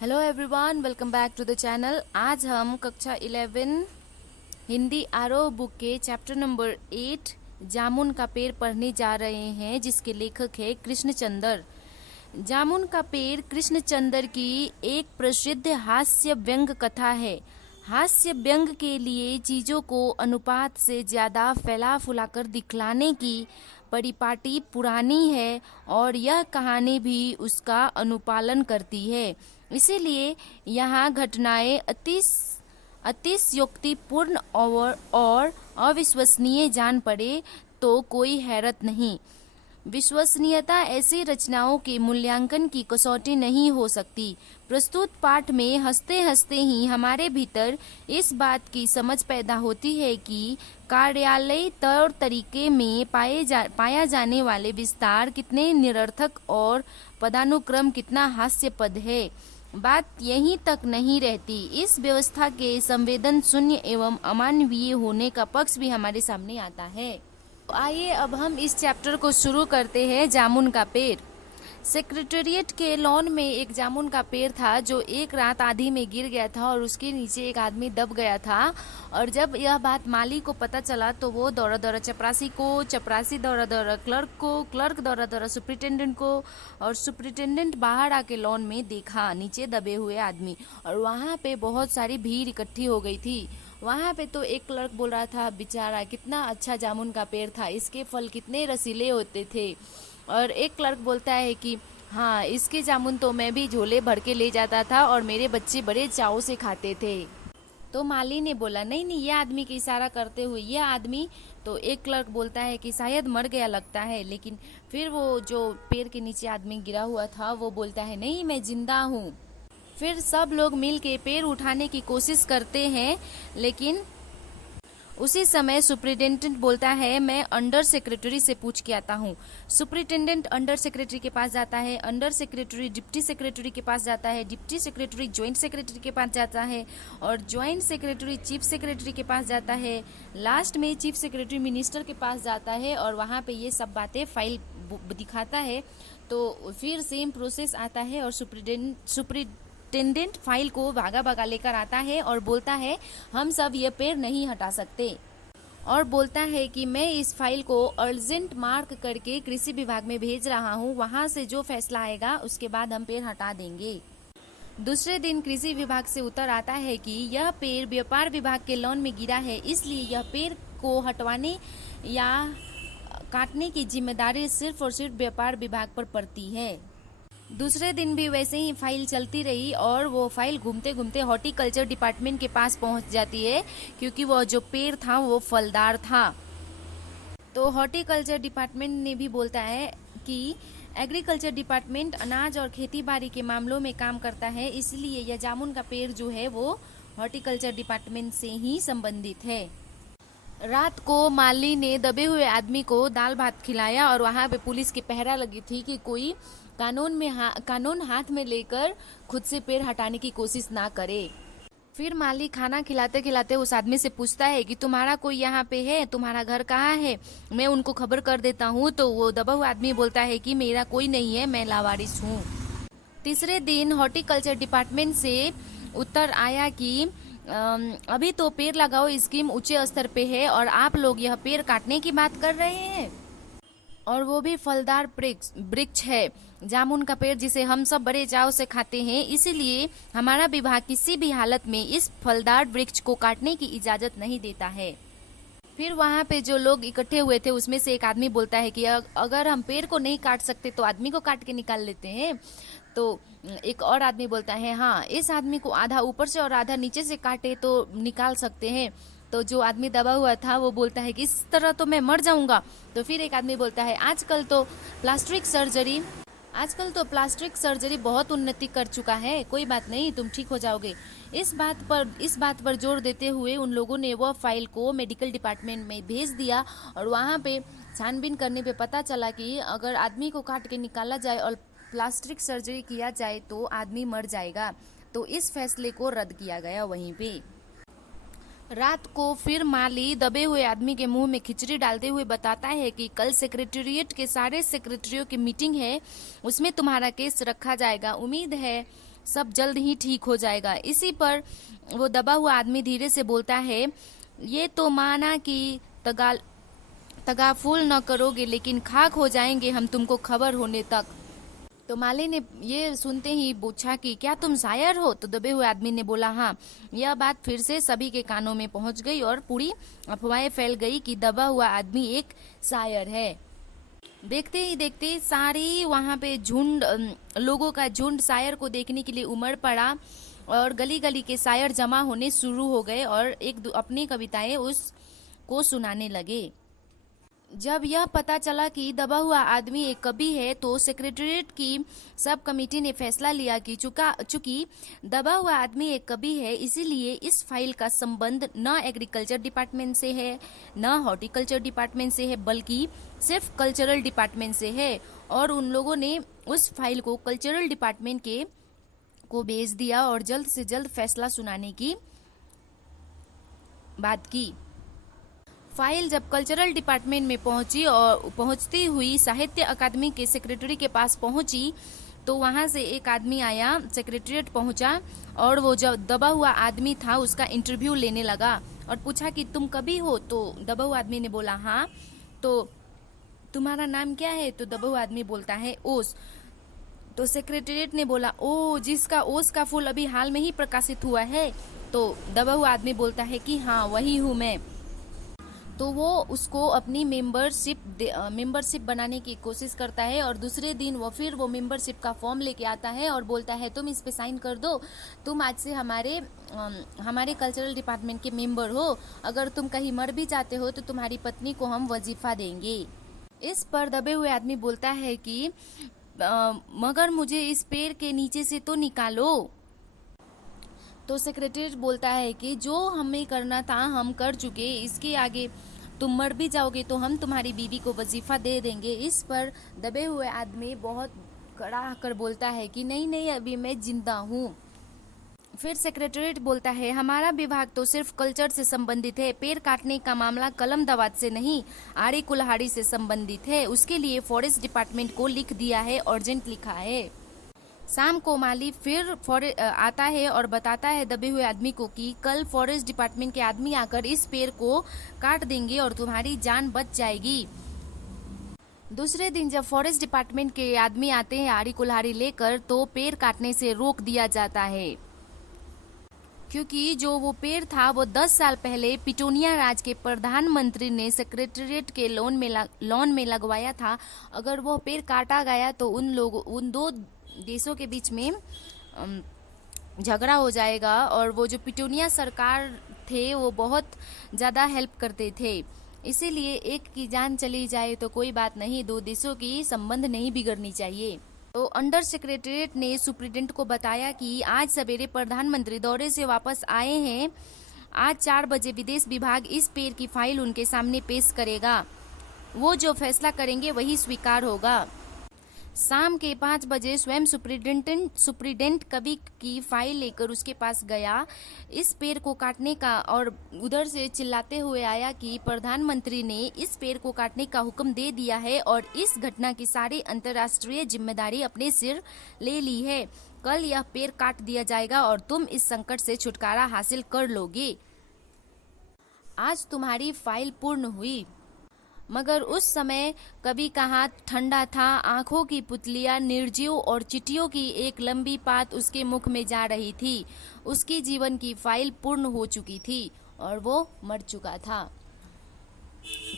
Hello everyone, welcome back to the channel. आज हम कक्षा 11 हिंदी आरोह बुक के चैप्टर नंबर 8 जामुन का पेड़ पढ़ने जा रहे हैं, जिसके लेखक है कृष्णचंद्र। जामुन का पेड़ कृष्णचंद्र की एक प्रसिद्ध हास्य व्यंग कथा है। हास्य व्यंग के लिए चीजों को अनुपात से ज्यादा फैला फुलाकर दिखलाने की परिपाटी पुरानी है और यह कहानी भी उसका अनुपालन करती है। इसीलिए यहाँ घटनाएं अतिशयोक्तिपूर्ण और अविश्वसनीय जान पड़े तो कोई हैरत नहीं। विश्वसनीयता ऐसी रचनाओं के मूल्यांकन की कसौटी नहीं हो सकती। प्रस्तुत पाठ में हंसते हंसते ही हमारे भीतर इस बात की समझ पैदा होती है कि कार्यालय तौर तरीके में पाया जाने वाले विस्तार कितने निरर्थक और पदानुक्रम कितना हास्यपद है। बात यहीं तक नहीं रहती, इस व्यवस्था के संवेदन शून्य एवं अमानवीय होने का पक्ष भी हमारे सामने आता है। तो आइए अब हम इस चैप्टर को शुरू करते हैं। जामुन का पेड़। सेक्रेटेरिएट के लॉन में एक जामुन का पेड़ था जो एक रात आंधी में गिर गया था और उसके नीचे एक आदमी दब गया था। और जब यह बात माली को पता चला तो वो दौड़ा दौड़ा चपरासी को, चपरासी दौड़ा दौड़ा क्लर्क को, क्लर्क दौड़ा दौड़ा सुपरिटेंडेंट को, और सुपरिटेंडेंट बाहर आके लॉन में देखा नीचे दबे हुए आदमी, और वहाँ पे बहुत सारी भीड़ इकट्ठी हो गई थी। वहाँ पे तो एक क्लर्क बोल रहा था, बेचारा कितना अच्छा जामुन का पेड़ था, इसके फल कितने रसीले होते थे। और एक क्लर्क बोलता है कि हाँ, इसके जामुन तो मैं भी झोले भर के ले जाता था और मेरे बच्चे बड़े चाव से खाते थे। तो माली ने बोला, नहीं नहीं, ये आदमी की इशारा करते हुए, ये आदमी। तो एक क्लर्क बोलता है कि शायद मर गया लगता है। लेकिन फिर वो जो पेड़ के नीचे आदमी गिरा हुआ था वो बोलता है, नहीं, मैं जिंदा हूँ। फिर सब लोग मिल के पेड़ उठाने की कोशिश करते हैं, लेकिन उसी समय सुपरिटेंडेंट बोलता है, मैं अंडर सेक्रेटरी से पूछ के आता हूँ। सुपरिटेंडेंट अंडर सेक्रेटरी के पास जाता है, अंडर सेक्रेटरी डिप्टी सेक्रेटरी के पास जाता है, डिप्टी सेक्रेटरी ज्वाइंट सेक्रेटरी के पास जाता है, और ज्वाइंट सेक्रेटरी चीफ सेक्रेटरी के पास जाता है। लास्ट में चीफ सेक्रेटरी मिनिस्टर के पास जाता है और वहाँ पे ये सब बातें फाइल दिखाता है। तो फिर सेम प्रोसेस आता है और सुपरिटेंडेंट फाइल को भागा भागा लेकर आता है और बोलता है, हम सब ये पेड़ नहीं हटा सकते, और बोलता है कि मैं इस फाइल को अर्जेंट मार्क करके कृषि विभाग में भेज रहा हूँ, वहाँ से जो फैसला आएगा उसके बाद हम पेड़ हटा देंगे। दूसरे दिन कृषि विभाग से उत्तर आता है कि यह पेड़ व्यापार विभाग के लॉन में गिरा है, इसलिए यह पेड़ को हटवाने या काटने की जिम्मेदारी सिर्फ और सिर्फ व्यापार विभाग पर पड़ती है। दूसरे दिन भी वैसे ही फाइल चलती रही और वो फाइल घूमते घूमते हॉर्टिकल्चर डिपार्टमेंट के पास पहुंच जाती है, क्योंकि वो जो पेड़ था वो फलदार था। तो हॉर्टिकल्चर डिपार्टमेंट ने भी बोलता है कि एग्रीकल्चर डिपार्टमेंट अनाज और खेतीबाड़ी के मामलों में काम करता है, इसलिए यह जामुन का पेड़ जो है वो हॉर्टिकल्चर डिपार्टमेंट से ही संबंधित है। रात को माली ने दबे हुए आदमी को दाल भात खिलाया और वहाँ पे पुलिस की पहरा लगी थी कि कोई कानून हाथ में लेकर खुद से पेड़ हटाने की कोशिश ना करे। फिर माली खाना खिलाते खिलाते उस आदमी से पूछता है कि तुम्हारा कोई यहाँ पे है, तुम्हारा घर कहाँ है, मैं उनको खबर कर देता हूँ। तो वो दबा हुआ आदमी बोलता है कि मेरा कोई नहीं है, मैं लावारिस हूँ। तीसरे दिन हॉर्टिकल्चर डिपार्टमेंट से उत्तर आया कि अभी तो पेड़ लगाओ स्कीम ऊंचे स्तर पे है और आप लोग यह पेड़ काटने की बात कर रहे हैं, और वो भी फलदार वृक्ष है, जामुन का पेड़ जिसे हम सब बड़े चाव से खाते हैं। इसीलिए हमारा विभाग किसी भी हालत में इस फलदार वृक्ष को काटने की इजाजत नहीं देता है। फिर वहाँ पे जो लोग इकट्ठे हुए थे उसमें से एक आदमी बोलता है कि अगर हम पेड़ को नहीं काट सकते तो आदमी को काट के निकाल लेते हैं। तो एक और आदमी बोलता है, हाँ, इस आदमी को आधा ऊपर से और आधा नीचे से काटे तो निकाल सकते हैं। तो जो आदमी दबा हुआ था वो बोलता है कि इस तरह तो मैं मर जाऊंगा। तो फिर एक आदमी बोलता है, आजकल तो प्लास्टिक सर्जरी बहुत उन्नति कर चुका है, कोई बात नहीं, तुम ठीक हो जाओगे। इस बात पर जोर देते हुए उन लोगों ने वह फाइल को मेडिकल डिपार्टमेंट में भेज दिया, और वहाँ पे छानबीन करने पे पता चला कि अगर आदमी को काट के निकाला जाए और प्लास्टिक सर्जरी किया जाए तो आदमी मर जाएगा। तो इस फैसले को रद्द किया गया। वहीं पे रात को फिर माली दबे हुए आदमी के मुंह में खिचड़ी डालते हुए बताता है कि कल सेक्रेटेरिएट के सारे सेक्रेटरियों की मीटिंग है, उसमें तुम्हारा केस रखा जाएगा। उम्मीद है सब जल्द ही ठीक हो जाएगा। इसी पर वो दबा हुआ आदमी धीरे से बोलता है, ये तो माना कि तगाफुल न करोगे, लेकिन खाक हो जाएंगे हम तुमको खबर होने तक। तो माली ने ये सुनते ही पूछा कि क्या तुम शायर हो? तो दबे हुए आदमी ने बोला हाँ। यह बात फिर से सभी के कानों में पहुंच गई और पूरी अफवाहें फैल गई कि दबा हुआ आदमी एक शायर है। देखते ही देखते सारी वहां पे झुंड, लोगों का झुंड शायर को देखने के लिए उमड़ पड़ा और गली गली के शायर जमा होने शुरू हो गए और अपनी कविताएं उसको सुनाने लगे। जब यह पता चला कि दबा हुआ आदमी एक कवि है तो सेक्रेटेरिएट की सब कमेटी ने फैसला लिया कि चूंकि दबा हुआ आदमी एक कवि है, इसीलिए इस फाइल का संबंध न एग्रीकल्चर डिपार्टमेंट से है न हॉर्टिकल्चर डिपार्टमेंट से है, बल्कि सिर्फ कल्चरल डिपार्टमेंट से है। और उन लोगों ने उस फाइल को कल्चरल डिपार्टमेंट को भेज दिया और जल्द से जल्द फैसला सुनाने की बात की। फाइल जब कल्चरल डिपार्टमेंट में पहुंची और पहुंचती हुई साहित्य अकादमी के सेक्रेटरी के पास पहुंची तो वहां से एक आदमी आया, सेक्रेटरीट पहुंचा और वो जब दबा हुआ आदमी था उसका इंटरव्यू लेने लगा और पूछा कि तुम कभी हो? तो दबा हुआ आदमी ने बोला हाँ। तो तुम्हारा नाम क्या है? तो दबा हुआ आदमी बोलता है ओस। तो सेक्रेटरीट ने बोला ओ, जिसका ओस का फूल अभी हाल में ही प्रकाशित हुआ है? तो दबा हुआ आदमी बोलता है कि हाँ वही हूँ मैं। तो वो उसको अपनी मेंबरशिप बनाने की कोशिश करता है और दूसरे दिन वो मेंबरशिप का फॉर्म लेके आता है और बोलता है तुम इस पे साइन कर दो, तुम आज से हमारे कल्चरल डिपार्टमेंट के मेंबर हो। अगर तुम कहीं मर भी जाते हो तो तुम्हारी पत्नी को हम वजीफा देंगे। इस पर दबे हुए आदमी बोलता है कि मगर मुझे इस पेड़ के नीचे से तो निकालो। तो सेक्रेटरी बोलता है कि जो हमें करना था हम कर चुके, इसके आगे तुम मर भी जाओगे तो हम तुम्हारी बीवी को वजीफा दे देंगे। इस पर दबे हुए आदमी बहुत कड़ा कर बोलता है कि नहीं नहीं, अभी मैं जिंदा हूँ। फिर सेक्रेटरीट बोलता है हमारा विभाग तो सिर्फ कल्चर से संबंधित है, पेड़ काटने का मामला कलम दवात से नहीं आड़ी कुल्हाड़ी से संबंधित है, उसके लिए फॉरेस्ट डिपार्टमेंट को लिख दिया है, अर्जेंट लिखा है। शाम को माली फिर आता है और बताता है दबे हुए आदमी को कि कल फॉरेस्ट डिपार्टमेंट के आदमी आकर इस पेड़ को काट देंगे और तुम्हारी जान बच जाएगी। दूसरे दिन जब फॉरेस्ट डिपार्टमेंट के आदमी आते हैं आड़ी कुल्हाड़ी लेकर तो पेड़ काटने से रोक दिया जाता है, क्योंकि जो वो पेड़ था वो 10 साल पहले पिटोनिया राज के प्रधानमंत्री ने सेक्रेटेरिएट के लॉन में लगवाया था। अगर वो पेड़ काटा गया तो उन दो देशों के बीच में झगड़ा हो जाएगा और वो जो पिटोनिया सरकार थे वो बहुत ज़्यादा हेल्प करते थे। इसीलिए एक की जान चली जाए तो कोई बात नहीं, दो देशों की संबंध नहीं बिगड़नी चाहिए। तो अंडर सेक्रेटरीट ने सुप्रीटेंडेंट को बताया कि आज सवेरे प्रधानमंत्री दौरे से वापस आए हैं, आज 4 बजे विदेश विभाग इस पेड़ की फाइल उनके सामने पेश करेगा, वो जो फैसला करेंगे वही स्वीकार होगा। शाम के 5 बजे स्वयं सुप्रीटेंडेंट कवि की फाइल लेकर उसके पास गया इस पेड़ को काटने का और उधर से चिल्लाते हुए आया कि प्रधानमंत्री ने इस पेड़ को काटने का हुक्म दे दिया है और इस घटना की सारी अंतर्राष्ट्रीय जिम्मेदारी अपने सिर ले ली है। कल यह पेड़ काट दिया जाएगा और तुम इस संकट से छुटकारा हासिल कर लोगे। आज तुम्हारी फाइल पूर्ण हुई। मगर उस समय कवि का हाथ ठंडा था, आंखों की पुतलियां निर्जीव और चिट्ठियों की एक लंबी पात उसके मुख में जा रही थी। उसकी जीवन की फाइल पूर्ण हो चुकी थी और वो मर चुका था।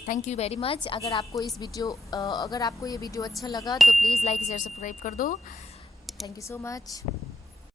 Thank you very much. अगर आपको ये वीडियो अच्छा लगा तो प्लीज़ लाइक शेयर सब्सक्राइब कर दो। Thank you so much.